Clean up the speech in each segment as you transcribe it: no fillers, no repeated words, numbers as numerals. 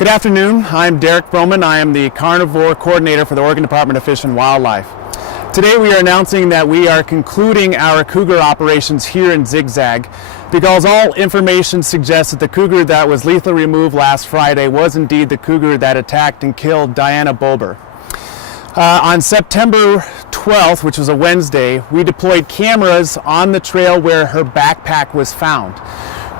Good afternoon. I'm Derek Bowman. I am the Carnivore Coordinator for the Oregon Department of Fish and Wildlife. Today we are announcing that we are concluding our cougar operations here in Zigzag because all information suggests that the cougar that was lethally removed last Friday was indeed the cougar that attacked and killed Diana Bober. On September 12th, which was a Wednesday, we deployed cameras on the trail where her backpack was found.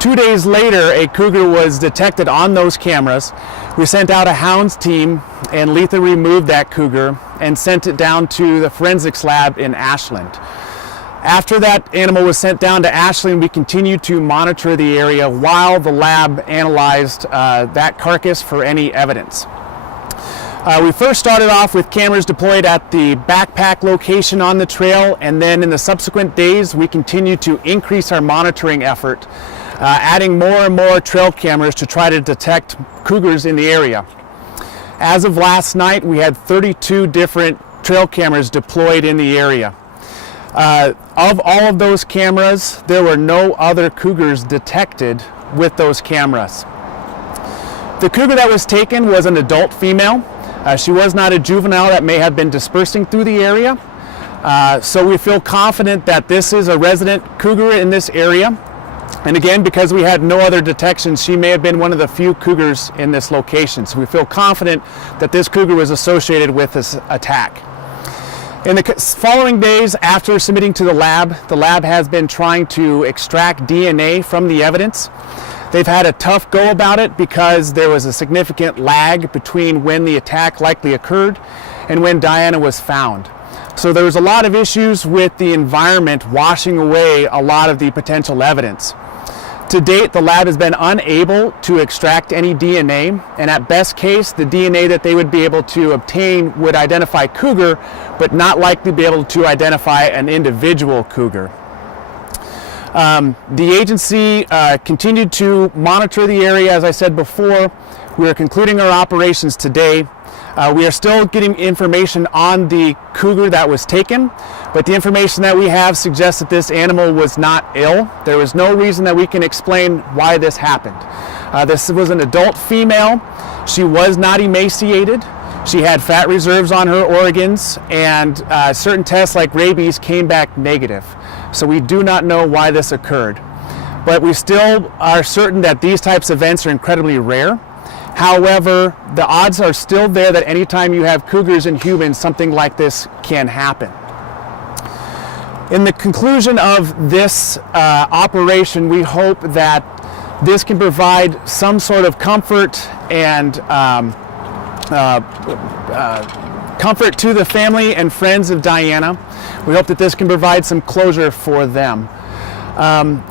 2 days later, a cougar was detected on those cameras. We sent out a hounds team and lethally removed that cougar and sent it down to the forensics lab in Ashland. After that animal was sent down to Ashland, we continued to monitor the area while the lab analyzed that carcass for any evidence. We first started off with cameras deployed at the backpack location on the trail, and then in the subsequent days we continued to increase our monitoring effort, adding more and more trail cameras to try to detect cougars in the area. As of last night, we had 32 different trail cameras deployed in the area. Of all of those cameras, there were no other cougars detected with those cameras. The cougar that was taken was an adult female. She was not a juvenile that may have been dispersing through the area. So we feel confident that this is a resident cougar in this area. And again, because we had no other detections, she may have been one of the few cougars in this location. So we feel confident that this cougar was associated with this attack. In the following days after submitting to the lab has been trying to extract DNA from the evidence. They've had a tough go about it because there was a significant lag between when the attack likely occurred and when Diana was found. So there was a lot of issues with the environment washing away a lot of the potential evidence. To date, the lab has been unable to extract any DNA, and at best case, the DNA that they would be able to obtain would identify cougar, but not likely be able to identify an individual cougar. The agency continued to monitor the area, as I said before. We are concluding our operations today. We are still getting information on the cougar that was taken, but the information that we have suggests that this animal was not ill. There was no reason that we can explain why this happened. This was an adult female. She was not emaciated. She had fat reserves on her organs, and certain tests like rabies came back negative. So we do not know why this occurred. But we still are certain that these types of events are incredibly rare. However, the odds are still there that anytime you have cougars in humans, something like this can happen. In the conclusion of this operation, we hope that this can provide some sort of comfort and comfort to the family and friends of Diana. We hope that this can provide some closure for them.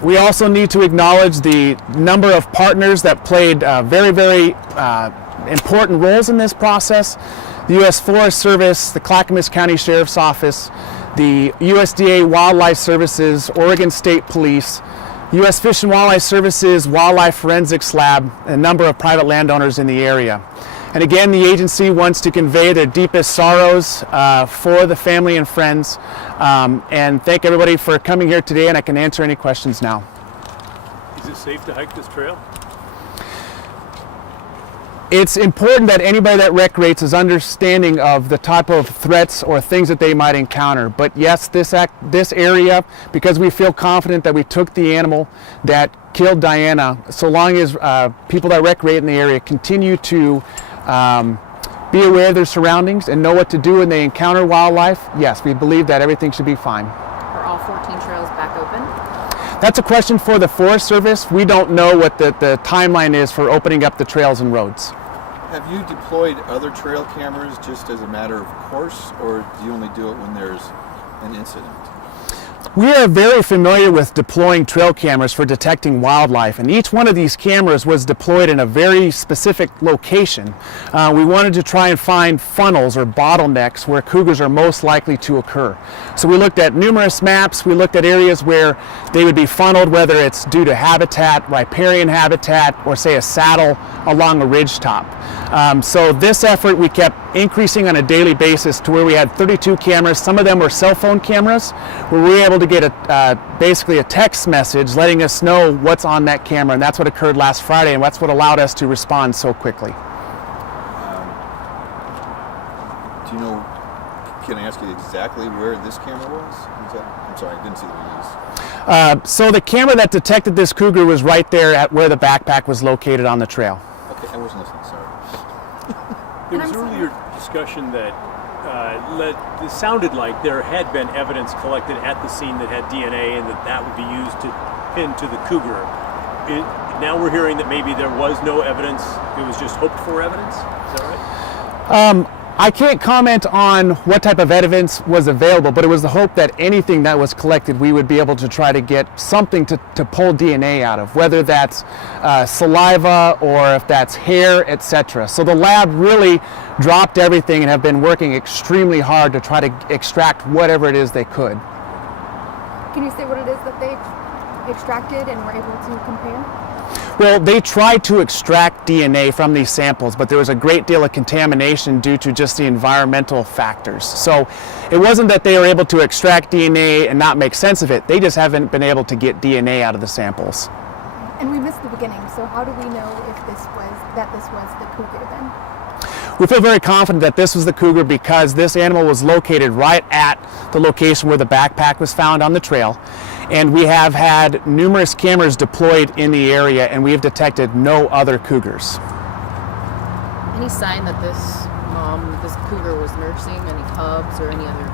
We also need to acknowledge the number of partners that played very important roles in this process. The U.S. Forest Service, the Clackamas County Sheriff's Office, the USDA Wildlife Services, Oregon State Police, U.S. Fish and Wildlife Services, Wildlife Forensics Lab, and a number of private landowners in the area. And again, the agency wants to convey their deepest sorrows for the family and friends, and thank everybody for coming here today, and I can answer any questions now. Is it safe to hike this trail? It's important that anybody that recreates is understanding of the type of threats or things that they might encounter. But yes, this area, because we feel confident that we took the animal that killed Diana, so long as people that recreate in the area continue to be aware of their surroundings and know what to do when they encounter wildlife, yes, we believe that everything should be fine. Are all 14 trails back open? That's a question for the Forest Service. We don't know what the timeline is for opening up the trails and roads. Have you deployed other trail cameras just as a matter of course, or do you only do it when there's an incident? We are very familiar with deploying trail cameras for detecting wildlife, and each one of these cameras was deployed in a very specific location. We wanted to try and find funnels or bottlenecks where cougars are most likely to occur. So we looked at numerous maps. We looked at areas where they would be funneled, whether it's due to habitat, riparian habitat, or say a saddle along a ridge top. So this effort we kept increasing on a daily basis to where we had 32 cameras. Some of them were cell phone cameras, where we were able to get basically a text message letting us know what's on that camera, and that's what occurred last Friday, and that's what allowed us to respond so quickly. can I ask you exactly where this camera was? I'm sorry, I didn't see the release. So the camera that detected this cougar was right there at where the backpack was located on the trail. Okay, I wasn't listening, sorry. There was earlier discussion that it sounded like there had been evidence collected at the scene that had DNA and that would be used to pin to the cougar. Now we're hearing that maybe there was no evidence, it was just hoped for evidence? Is that right? I can't comment on what type of evidence was available, but it was the hope that anything that was collected, we would be able to try to get something to pull DNA out of, whether that's saliva or if that's hair, etc. So the lab really dropped everything and have been working extremely hard to try to extract whatever it is they could. Can you say what it is that they extracted and were able to compare? Well, they tried to extract DNA from these samples, but there was a great deal of contamination due to just the environmental factors. So it wasn't that they were able to extract DNA and not make sense of it. They just haven't been able to get DNA out of the samples. And we missed the beginning, so how do we know if this was the cougar then? We feel very confident that this was the cougar because this animal was located right at the location where the backpack was found on the trail. And we have had numerous cameras deployed in the area and we have detected no other cougars. Any sign that this cougar was nursing any cubs or any other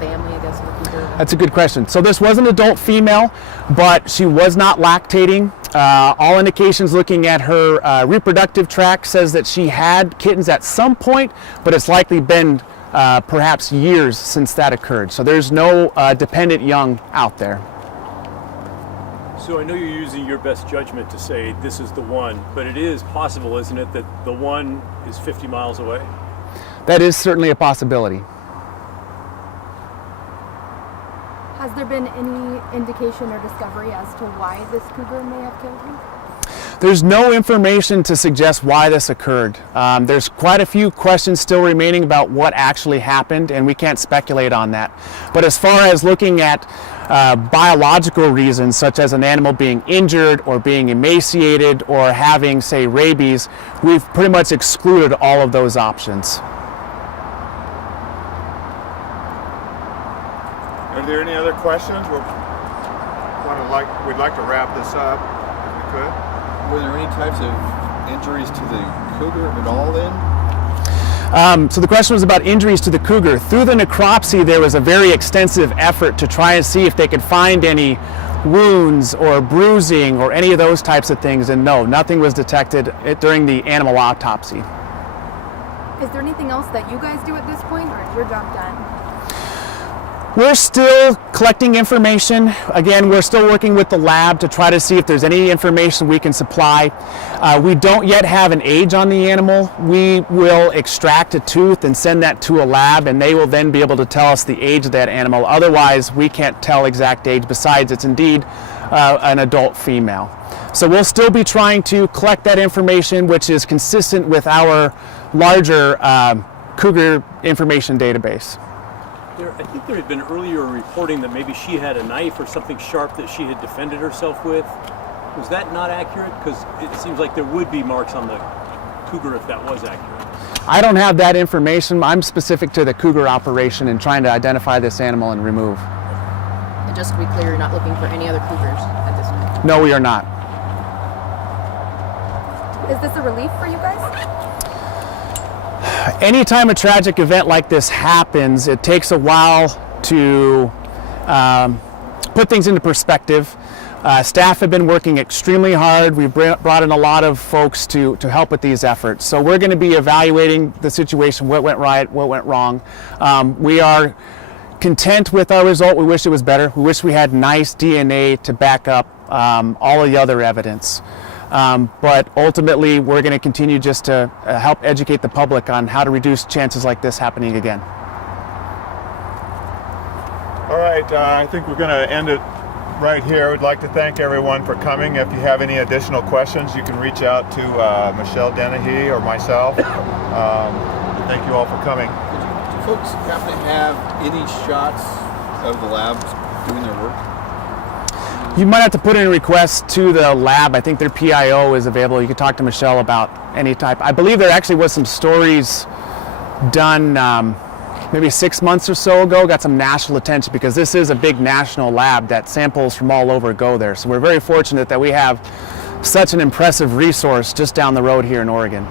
family, I guess, of the cougar? That's a good question. So this was an adult female, but she was not lactating. All indications looking at her reproductive tract says that she had kittens at some point, but it's likely been perhaps years since that occurred. So there's no dependent young out there. So I know you're using your best judgment to say this is the one, but it is possible, isn't it, that the one is 50 miles away? That is certainly a possibility. Has there been any indication or discovery as to why this cougar may have killed him? There's no information to suggest why this occurred. There's quite a few questions still remaining about what actually happened, and we can't speculate on that. But as far as looking at biological reasons, such as an animal being injured or being emaciated or having, say, rabies, we've pretty much excluded all of those options. Are there any other questions? We'd like to wrap this up if we could. Were there any types of injuries to the cougar at all then? So the question was about injuries to the cougar. Through the necropsy, there was a very extensive effort to try and see if they could find any wounds or bruising or any of those types of things, and no, nothing was detected during the animal autopsy. Is there anything else that you guys do at this point, or is your job done? We're still collecting information. Again, we're still working with the lab to try to see if there's any information we can supply. We don't yet have an age on the animal. We will extract a tooth and send that to a lab, and they will then be able to tell us the age of that animal. Otherwise, we can't tell exact age. Besides, it's indeed an adult female. So we'll still be trying to collect that information, which is consistent with our larger cougar information database. I think there had been earlier reporting that maybe she had a knife or something sharp that she had defended herself with. Was that not accurate? Because it seems like there would be marks on the cougar if that was accurate. I don't have that information. I'm specific to the cougar operation and trying to identify this animal and remove. And just to be clear, you're not looking for any other cougars at this time? No, we are not. Is this a relief for you guys? Anytime a tragic event like this happens, it takes a while to put things into perspective. Staff have been working extremely hard. We've brought in a lot of folks to help with these efforts. So we're going to be evaluating the situation, what went right, what went wrong. We are content with our result. We wish it was better. We wish we had nice DNA to back up all of the other evidence. But ultimately, we're going to continue just to help educate the public on how to reduce chances like this happening again. All right, I think we're going to end it right here. We'd like to thank everyone for coming. If you have any additional questions, you can reach out to Michelle Dennehy or myself. Thank you all for coming. Do folks happen to have any shots of the labs doing their work? You might have to put in a request to the lab. I think their PIO is available. You can talk to Michelle about any type. I believe there actually was some stories done maybe 6 months or so ago, got some national attention because this is a big national lab that samples from all over go there. So we're very fortunate that we have such an impressive resource just down the road here in Oregon.